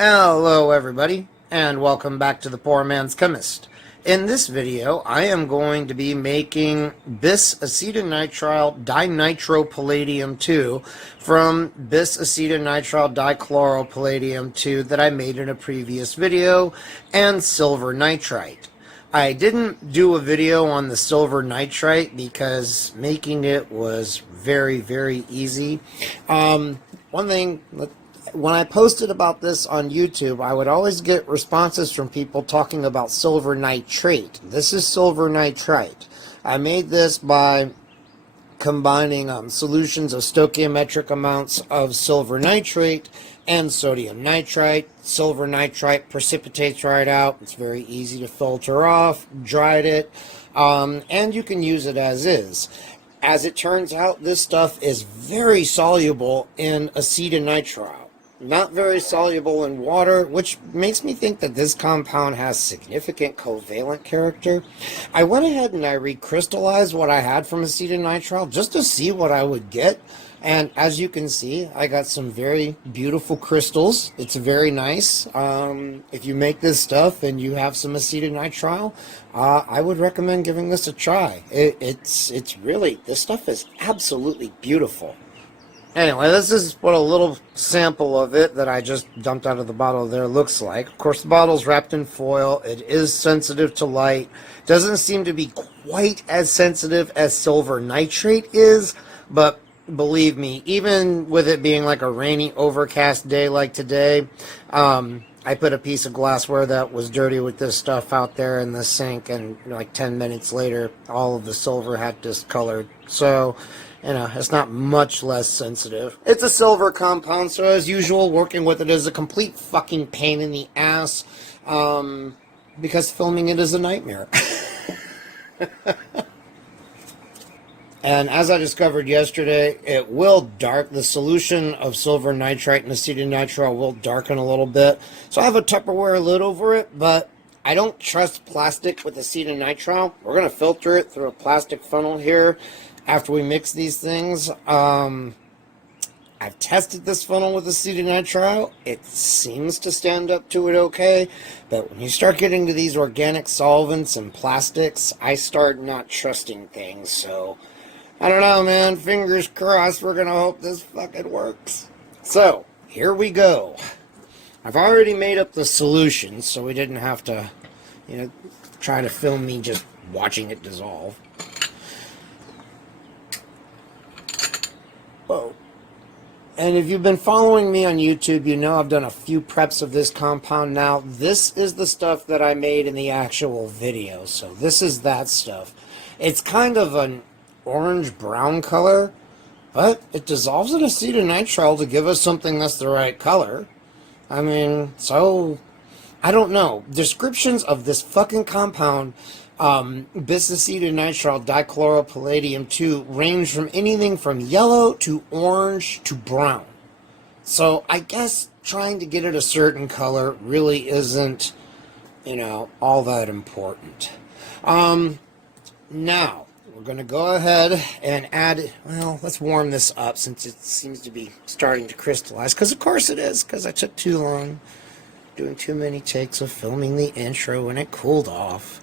Hello everybody, and welcome back to the Poor Man's Chemist. In this video, I am going to be making bis-acetonitriledinitropalladium 2 from bis-acetonitriledichloropalladium 2 that I made in a previous video, and silver nitrite. I didn't do a video on the silver nitrite because making it was very, very easy. One thing... When I posted about this on YouTube, I would always get responses from people talking about silver nitrate. This is silver nitrite. I made this by combining solutions of stoichiometric amounts of silver nitrate and sodium nitrite. Silver nitrite precipitates right out. It's very easy to filter off. Dried it, and you can use it as is. As it turns out, this stuff is very soluble in acetonitrile. Not very soluble in water, which makes me think that this compound has significant covalent character. I went ahead and I recrystallized what I had from acetonitrile just to see what I would get. And as you can see, I got some very beautiful crystals. It's very nice. If you make this stuff and you have some acetonitrile, I would recommend giving this a try. It's really, this stuff is absolutely beautiful. Anyway, this is what a little sample of it that I just dumped out of the bottle there looks like. Of course, the bottle's wrapped in foil. It is sensitive to light. Doesn't seem to be quite as sensitive as silver nitrate is, but believe me, even with it being like a rainy, overcast day like today, I put a piece of glassware that was dirty with this stuff out there in the sink, and like 10 minutes later, all of the silver had discolored. So, you know, it's not much less sensitive. It's a silver compound, so as usual, working with it is a complete fucking pain in the ass, because filming it is a nightmare. And as I discovered yesterday, it will the solution of silver nitrite and acetonitrile will darken a little bit. So I have a Tupperware lid over it, but I don't trust plastic with acetonitrile. We're going to filter it through a plastic funnel here after we mix these things. I've tested this funnel with acetonitrile. It seems to stand up to it okay, but when you start getting to these organic solvents and plastics, I start not trusting things. So I don't know, man. Fingers crossed. We're gonna hope this fucking works. So here we go. I've already made up the solution, so we didn't have to, try to film me just watching it dissolve. Whoa. And if you've been following me on YouTube, you know I've done a few preps of this compound now. This is the stuff that I made in the actual video. So this is that stuff. It's kind of an orange-brown color, but it dissolves in acetonitrile to give us something that's the right color. I mean, so, I don't know. Descriptions of this fucking compound, bis-acetonitriledichloropalladium 2, range from anything from yellow to orange to brown. So I guess trying to get it a certain color really isn't, all that important. Now, we're going to go ahead and add, well, let's warm this up since it seems to be starting to crystallize. Because of course it is, because I took too long doing too many takes of filming the intro and it cooled off.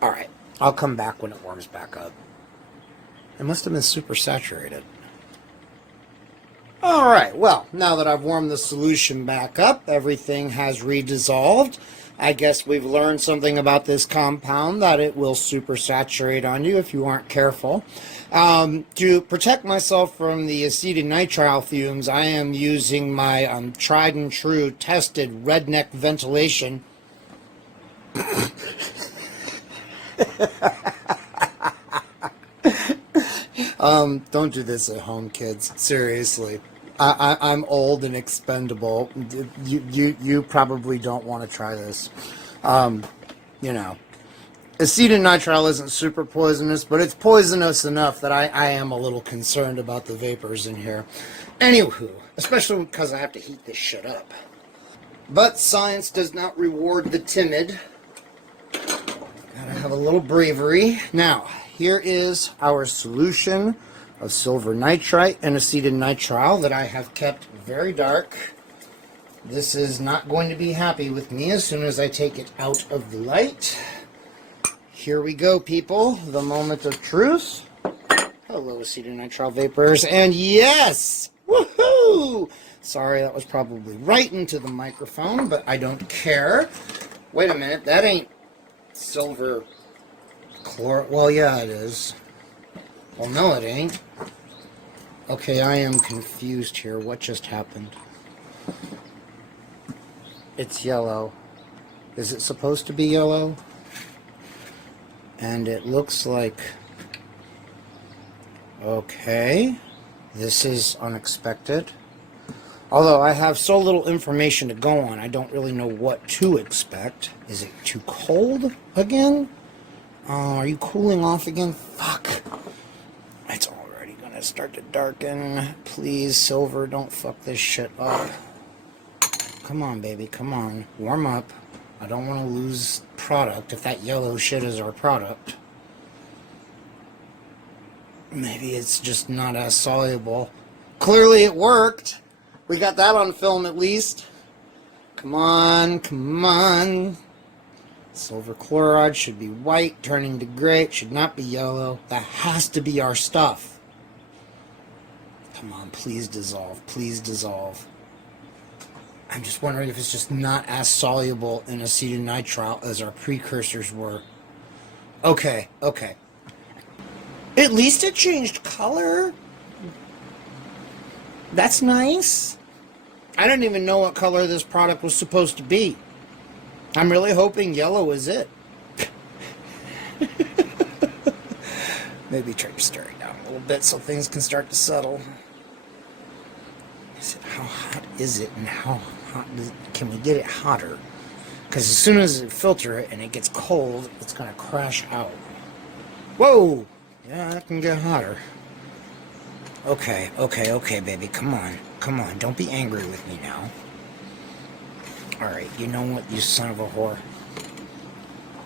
Alright, I'll come back when it warms back up. It must have been super saturated. Alright, well, now that I've warmed the solution back up, everything has redissolved. I guess we've learned something about this compound, that it will supersaturate on you if you aren't careful. To protect myself from the acetonitrile fumes, I am using my tried and true tested redneck ventilation. Don't do this at home, kids. Seriously. I'm old and expendable. You probably don't want to try this. You know, acetonitrile isn't super poisonous, but it's poisonous enough that I am a little concerned about the vapors in here. Anywho, especially because I have to heat this shit up. But science does not reward the timid. Gotta have a little bravery. Now, here is our solution of silver nitrite and acetonitrile that I have kept very dark. This is not going to be happy with me as soon as I take it out of the light. Here we go, people. The moment of truth. Hello, acetonitrile vapors. And yes! Woohoo! Sorry, that was probably right into the microphone, but I don't care. Wait a minute, that ain't silver chlor... Well, yeah, it is. Well, no, it ain't. Okay, I am confused here. What just happened? It's yellow. Is it supposed to be yellow? And it looks like... Okay. This is unexpected. Although I have so little information to go on, I don't really know what to expect. Is it too cold again? Are you cooling off again? Fuck. It's already gonna start to darken. Please, silver, don't fuck this shit up. Come on, baby, come on. Warm up. I don't want to lose product if that yellow shit is our product. Maybe it's just not as soluble. Clearly it worked. We got that on film at least. Come on, come on. Silver chloride should be white, turning to gray. It should not be yellow. That has to be our stuff. Come on, please dissolve. Please dissolve. I'm just wondering if it's just not as soluble in acetonitrile as our precursors were. Okay, okay. At least it changed color. That's nice. I didn't even know what color this product was supposed to be. I'm really hoping yellow is it. Maybe try to stir it down a little bit so things can start to settle. How hot is it, and how hot can we get it hotter? Because as soon as it filter it and it gets cold, it's going to crash out. Whoa! Yeah, that can get hotter. Okay, okay, okay, baby. Come on. Come on. Don't be angry with me now. Alright, you know what, you son of a whore?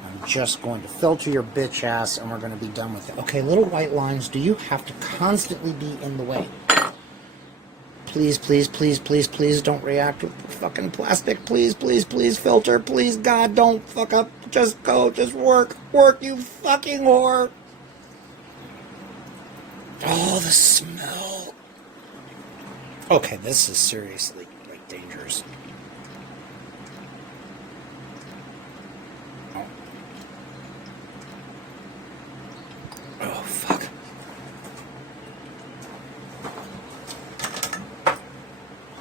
I'm just going to filter your bitch ass and we're going to be done with it. Okay, little white lines, do you have to constantly be in the way? Please, please, please, please, please don't react with fucking plastic. Please, please, please, filter. Please, God, don't fuck up. Just go. Just work. Work, you fucking whore. Oh, the smell. Okay, this is seriously, like, dangerous. Oh. Oh, fuck.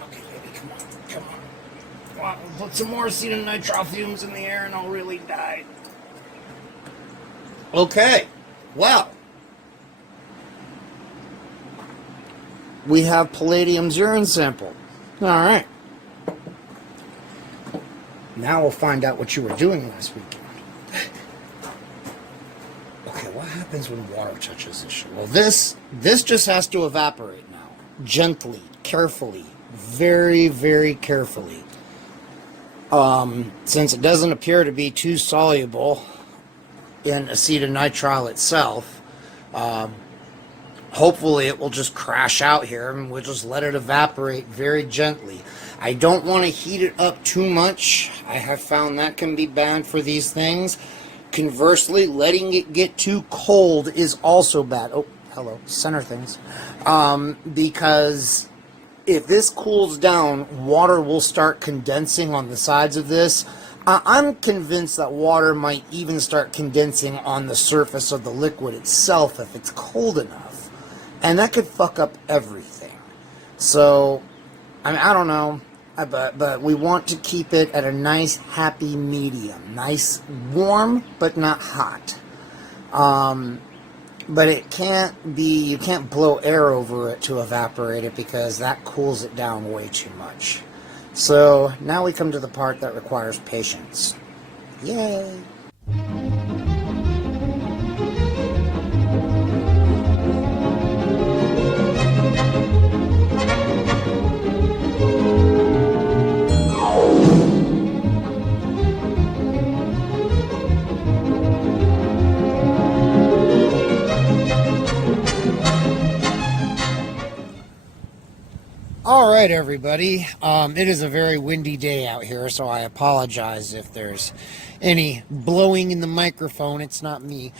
Okay, baby, come on. Come on. Wow, put some more acetonitrile fumes in the air and I'll really die. Okay, well. We have Palladium's urine sample. Alright. Now we'll find out what you were doing last weekend. Okay, what happens when water touches this shit? Well, this just has to evaporate now. Gently, carefully, very, very carefully. Since it doesn't appear to be too soluble in acetonitrile itself, hopefully it will just crash out here and we'll just let it evaporate very gently. I don't want to heat it up too much. I have found that can be bad for these things. Conversely, letting it get too cold is also bad. Oh, hello, center things. Because if this cools down, water will start condensing on the sides of this. I'm convinced that water might even start condensing on the surface of the liquid itself if it's cold enough. And that could fuck up everything. So, I mean, I don't know. But we want to keep it at a nice, happy medium. Nice, warm, but not hot. but it can't be, you can't blow air over it to evaporate it because that cools it down way too much. So now we come to the part that requires patience. Yay! Alright everybody, it is a very windy day out here, so I apologize if there's any blowing in the microphone. It's not me.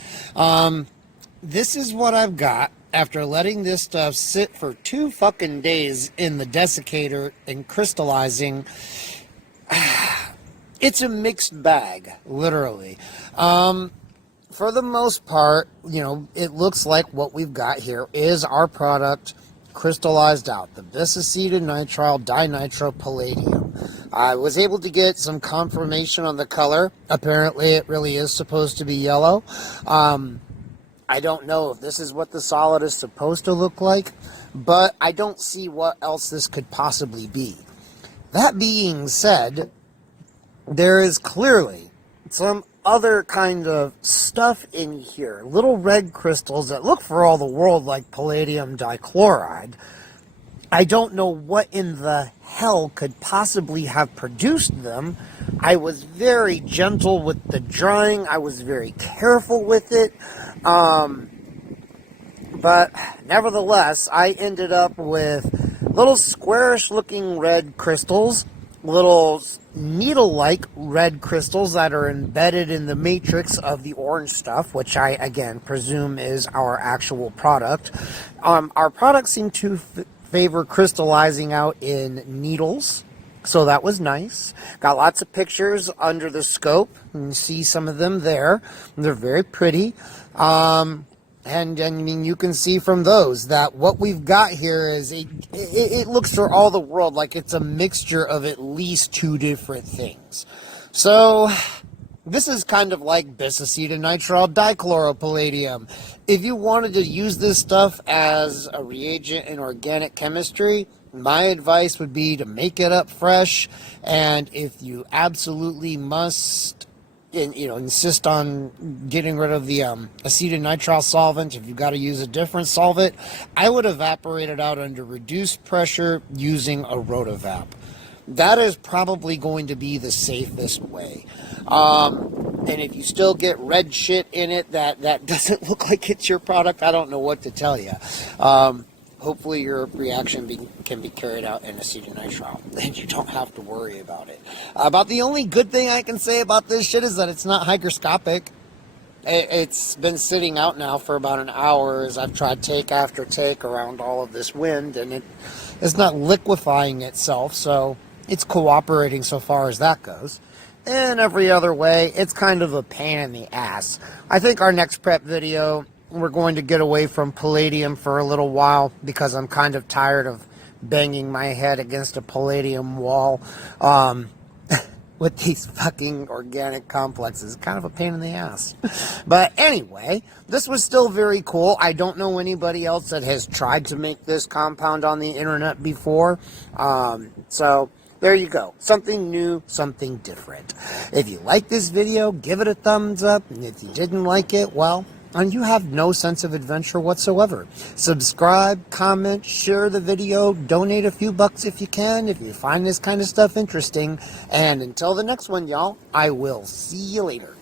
This is what I've got after letting this stuff sit for 2 fucking days in the desiccator and crystallizing. It's a mixed bag, literally. For the most part, you know, it looks like what we've got here is our product crystallized out, the acetonitriledichloropalladium. I was able to get some confirmation on the color. Apparently it really is supposed to be yellow. I don't know if this is what the solid is supposed to look like, but I don't see what else this could possibly be. That being said, there is clearly some other kind of stuff in here. Little red crystals that look for all the world like palladium dichloride. I don't know what in the hell could possibly have produced them. I was very gentle with the drying. I was very careful with it. But nevertheless, I ended up with little squarish looking red crystals, little needle-like red crystals that are embedded in the matrix of the orange stuff, which I, again, presume is our actual product. Our product seemed to favor crystallizing out in needles, so that was nice. Got lots of pictures under the scope. You can see some of them there. They're very pretty. And I mean, you can see from those that what we've got here is it looks for all the world like it's a mixture of at least 2 different things. So this is kind of like acetonitriledichloropalladium. If you wanted to use this stuff as a reagent in organic chemistry, my advice would be to make it up fresh. And if you absolutely must, insist on getting rid of the acetonitrile solvent, if you've got to use a different solvent, I would evaporate it out under reduced pressure using a rotovap. That is probably going to be the safest way. And if you still get red shit in it that doesn't look like it's your product, I don't know what to tell you. Hopefully your reaction can be carried out in acetonitrile, and you don't have to worry about it. About the only good thing I can say about this shit is that it's not hygroscopic. It's been sitting out now for about an hour as I've tried take after take around all of this wind, and it's not liquefying itself, so it's cooperating so far as that goes. In every other way, it's kind of a pain in the ass. I think our next prep video, we're going to get away from palladium for a little while because I'm kind of tired of banging my head against a palladium wall with these fucking organic complexes. Kind of a pain in the ass. But anyway, this was still very cool. I don't know anybody else that has tried to make this compound on the internet before. So there you go. Something new, something different. If you like this video, give it a thumbs up. And if you didn't like it, well, and you have no sense of adventure whatsoever. Subscribe, comment, share the video, donate a few bucks if you can, if you find this kind of stuff interesting. And until the next one, y'all, I will see you later.